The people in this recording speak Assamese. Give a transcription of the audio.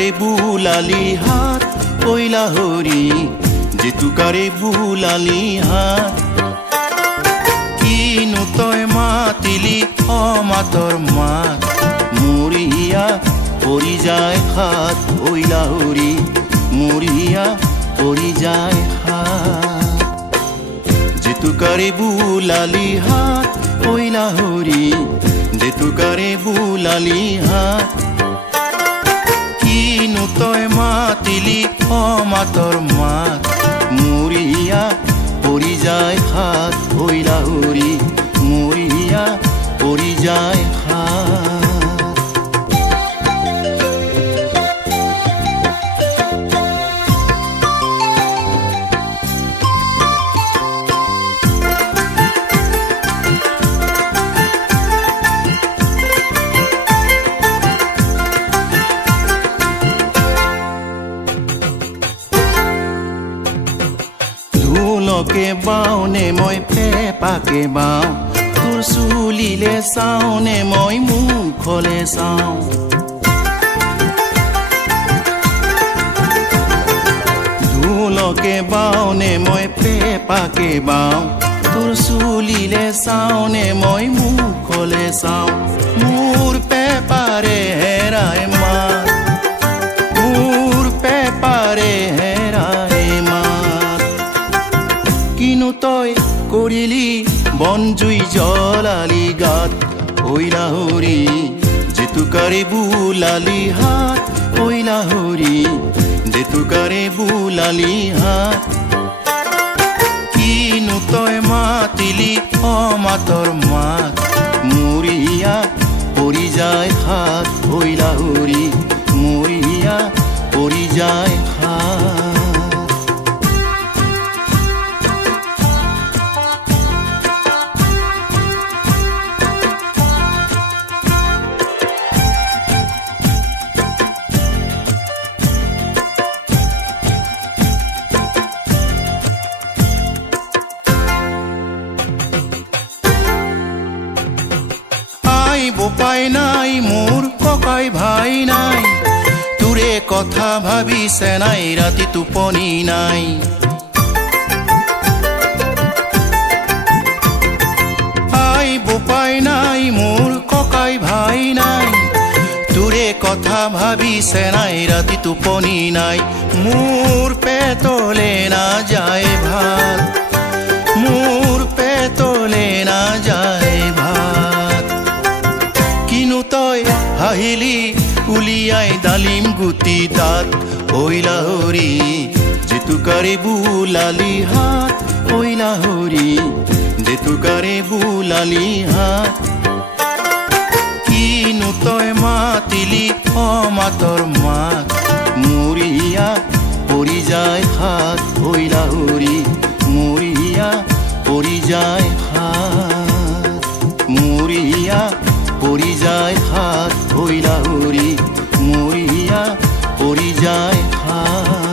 জেতুকাৰে বুলালি হাত পইলা হৰি জেতুকাৰে বুলালি হাত কিনো তই মাতিলি অমাতৰ মাত মৰিয়া পৰি যায় হাত পইলা হৰি মৰিয়া পৰি যায় হাত জেতুকাৰে বুলালি হাত পইলা হৰি জেতুকাৰে বুলালি হাত কিনো তই মাতিলি অমাতৰ মাত মৰিয়া পৰি যায় হাত পইলা হৰি মৰিয়া পৰি যায় হাত ঢোলকে বাওনে মই পেপাকে বাও তোৰ চুলিলে চাওনে মই মুখলে চাওঁ ঢোলকে বাওনে মই পেপাকে বাও তোৰ চুলিলে চাওনে মই মুখলে চাওঁ মোৰ পেপাৰে হেৰাই মা মোৰ পেপাৰে হেৰাই মা কিনো তই কৰিলি বনজুই জ্বলালি গাত পইলা হৰি জেতুকাৰে বুলালি হাত পইলা হৰি জেতুকাৰে বুলালি হাত কিনো তই মাতিলি অমাতৰ মাত মৰিয়া পৰি যায় হাত পইলা হৰি মৰিয়া পৰি যায় হাত বোপাই নাই মোৰ ককাই ভাই নাই তোৰে কথা ভাবিছে নাই ৰাতি টোপনি নাই আই বোপাই নাই মোৰ ককাই ভাই নাই তোৰে কথা ভাবিছে নাই ৰাতি টোপনি নাই মোৰ পেটলে না যায় ভাত মোৰ পেটলে না যায় ভাত কিনো তই হাঁহিলি উলিয়াই ডালিম গুটি তাত পইলা হৰি জেতুকাৰে বুলালি হাত পইলা হৰি জেতুকাৰে বুলালি হাত কিনো তই মাতিলি অমাতৰ মাত মৰিয়া পৰি যায় হাত পইলা হৰি মৰিয়া পৰি যায় হাত মৰিয়া পৰি যায় হাত পইলা হৰি মৰিয়া পৰি যায় হাত